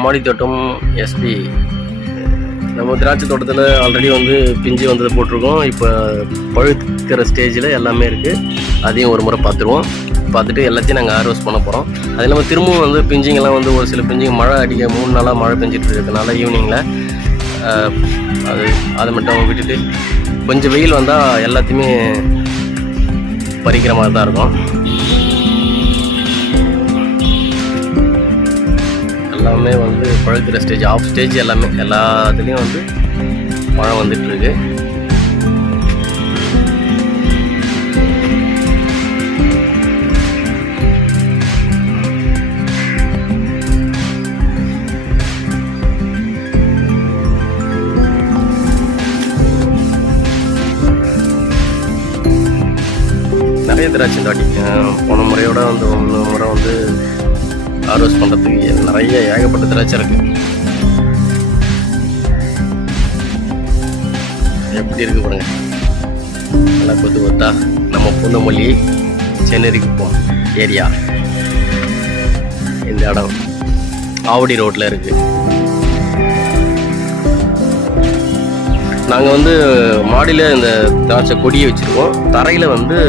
மாடி தோட்டம் எஸ்பி. நம்ம திராட்சை தோட்டத்தில் ஆல்ரெடி வந்து பிஞ்சு வந்தது போட்டிருக்கோம். இப்போ பழுக்கிற ஸ்டேஜில் எல்லாமே இருக்குது. அதையும் ஒரு முறை பார்த்துருவோம். பார்த்துட்டு எல்லாத்தையும் நாங்கள் ஹார்வெஸ்ட் பண்ண போகிறோம். அது இல்லாமல் திரும்பவும் வந்து பிஞ்சிங்கெல்லாம் வந்து ஒரு சில பிஞ்சிங்க மழை அடிக்க 3 நாளாக மழை பெஞ்சிட்டு இருக்கிறதுனால ஈவினிங்கில் அதை மட்டும் விட்டுட்டு கொஞ்சம் வெயில் வந்தால் எல்லாத்தையுமே பறிக்கிற மாதிரி தான் இருக்கும். எல்லாமே வந்து பழுக்கிற ஸ்டேஜ், ஆஃப் ஸ்டேஜ் எல்லாமே எல்லாத்துலேயும் வந்து பழம் வந்துட்டுருக்கு. நிறைய திராட்சை தாட்டி போன முறையோட வந்து ஒன்று முறை வந்து ஹார்வெஸ்ட் பண்ணுறதுக்கு நிறைய ஏகப்பட்ட திராட்சை இருக்குது. எப்படி இருக்கு பாருங்க, நல்லா கொத்து கொத்தா. நம்ம பூந்தமல்லி சென்னைக்கு போவோம் ஏரியா. இந்த இடம் ஆவடி ரோட்டில் இருக்குது. நாங்கள் வந்து மாடியில் இந்த திராட்சை கொடியை வச்சுருக்கோம். தரையிலேருந்து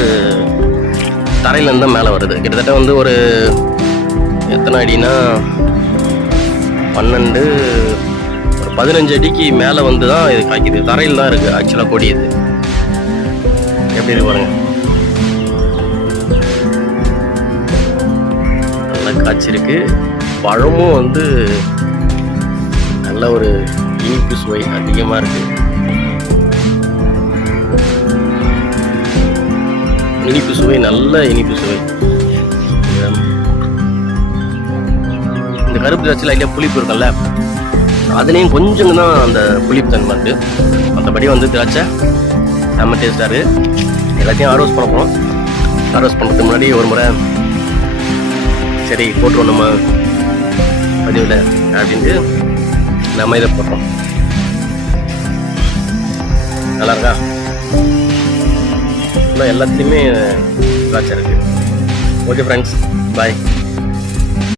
தான் மேலே வருது. கிட்டத்தட்ட வந்து ஒரு எத்தனை அடினா 15 அடிக்கு மேலே வந்து தான் இது காய்க்குது. தரையில் தான் இருக்குது ஆக்சுவலாக கொடி. இது எப்படி இருக்கு பாருங்க, நல்லா காய்ச்சிருக்கு. பழமும் வந்து நல்ல ஒரு இனிப்பு சுவை அதிகமாக இருக்குது. இனிப்பு சுவை, நல்ல இனிப்பு சுவை. இந்த கருப்பு திராட்சையில் லைட்டாக புளிப்பு இருக்குல்ல, அதுலேயும் கொஞ்சம் தான் அந்த புளிப்பு தன்மை இருக்குது. மற்றபடி வந்து திராட்சை செம்ம டேஸ்டாக இருக்குது. எல்லாத்தையும் ஹார்வெஸ்ட் பண்ண போகிறோம். ஹார்வெஸ்ட் பண்ணுறதுக்கு முன்னாடி ஒரு முறை சரி போட்டுருவோம் நம்ம பதிவில் அப்படின்ட்டு நம்ம இதை போட்டோம். நல்லா இருக்கா? எல்லாத்துலேயுமே திராட்சை இருக்குது. ஓகே ஃப்ரெண்ட்ஸ், பாய்.